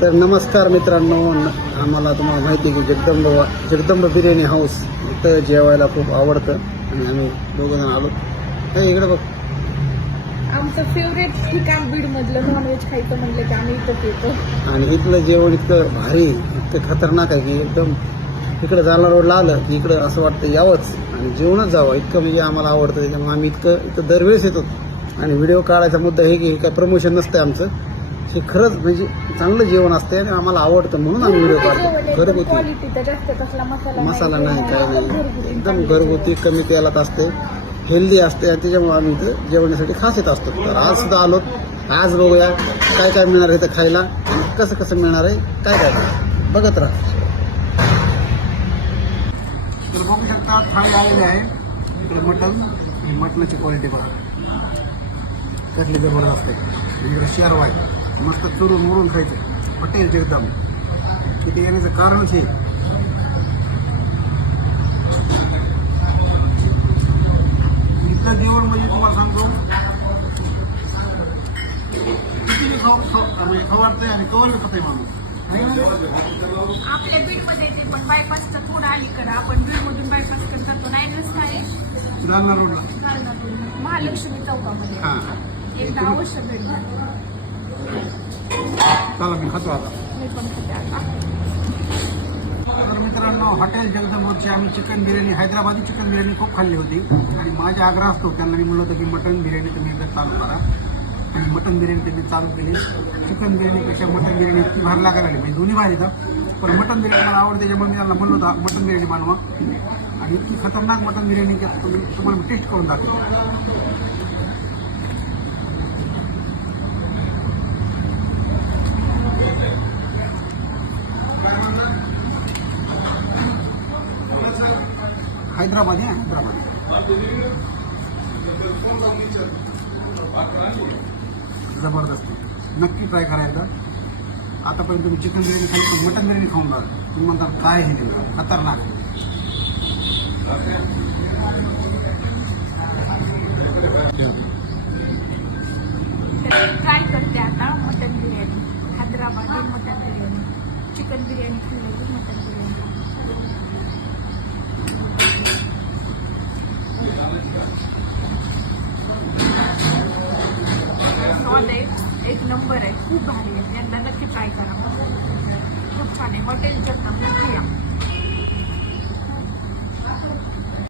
तर नमस्कार मित्रांनो, आम्हाला तुम्हाला माहिती आहे की जगदंब बिर्याणी हाऊस इथं जेवायला खूप आवडतं आणि आम्ही दोघं जण आलो. इकडे बघ, आमचं फेवरेट ठिकाण बीड मधलं नॉनव्हेज खायचं म्हणलं की आम्ही इथंच येतो. आणि इथलं जेवण इतकं भारी, इतकं खतरनाक आहे की एकदम इकडं जालना रोडला आलं की इकडं असं वाटतं यावंच आणि जेवणच जावं, इतकं म्हणजे आम्हाला आवडतं. त्याच्यामुळे आम्ही इथं दरवेळेस येतो. आणि व्हिडिओ काढायचा मुद्दा हे की काय प्रमोशन नसतं आमचं, हे खरंच म्हणजे चांगलं जेवण असते आणि आम्हाला आवडतं म्हणून आम्ही व्हिडिओ काढतो. घरगुती क्वालिटीचा जास्त कसला मसाला नाही, काय नाही, एकदम घरगुती कमी तेलात असते, हेल्दी असते आणि त्याच्यामुळे आम्ही इथं जेवण्यासाठी खास येत असतो. तर आज सुद्धा आलो. आज बघूया काय काय मिळणार आहे इथं खायला आणि कसं कसं मिळणार आहे, काय काय बघत राहा. तर बघू शकता थाळी आलेली आहे. इकडे मटण, मटणाची क्वालिटी बघा कसली जबरदस्त आहे. इकडे शेरवा आहे, मस्त चुरून मुरून खायचं. हॉटेल जगदंब तिथे येण्याचं कारणच हे. इथलं जेवण म्हणजे तुम्हाला सांगतो किती खाऊ वाटतंय आणि कवर खातंय माणूस. आपल्या बीड मध्ये येते पण बायपासचं थोडं अलीकडं आपण बीड मधून बायपास करतो. नाही रस्ता आहे जालना रोडला महालक्ष्मी चौकामध्ये. हां, एकदा अवश्य भेट द्या. चला मी खातो आता. मी पण खाते आता. तर मित्रांनो, हॉटेल जगदंबची आम्ही चिकन बिर्याणी, हैदराबादी चिकन बिर्याणी खूप खाल्ली होती आणि माझा आग्रह असतो त्यांना, मी म्हणलं होतं की मटन बिर्याणी तुम्ही एकदा चालू करा आणि मटन बिर्याणी त्यांनी चालू केली. चिकन बिर्याणीपेक्षा मटन बिर्याणी इतकी भारी लागायला लागली, म्हणजे दोन्ही भारी येतात पण मटन बिर्याणी मला आवडते. त्याच्यामुळे मी त्यांना म्हणलं होतं मटन बिर्याणी बनवा आणि इतकी खतरनाक मटन बिर्याणी की तुम्हाला टेस्ट करून दाखवतो. हैदराबाद आहे, हैदराबाद जबरदस्त, नक्की ट्राय करायचं. आतापर्यंत तुम्ही चिकन बिर्याणी खाली पण मटन बिर्याणी खाऊन बघा, तुम्ही म्हणता काय हे खतरनाक. ट्राय करते आता mutton biryani, Hyderabadi mutton biryani. Chicken biryani खाल्लेली, मटन बिर्याणी. स्वाद आहे, एक नंबर आहे, खूप भारी आहे. यंदा नक्की ट्राय करा, खूप छान आहे. हॉटेल जगदंब नक्की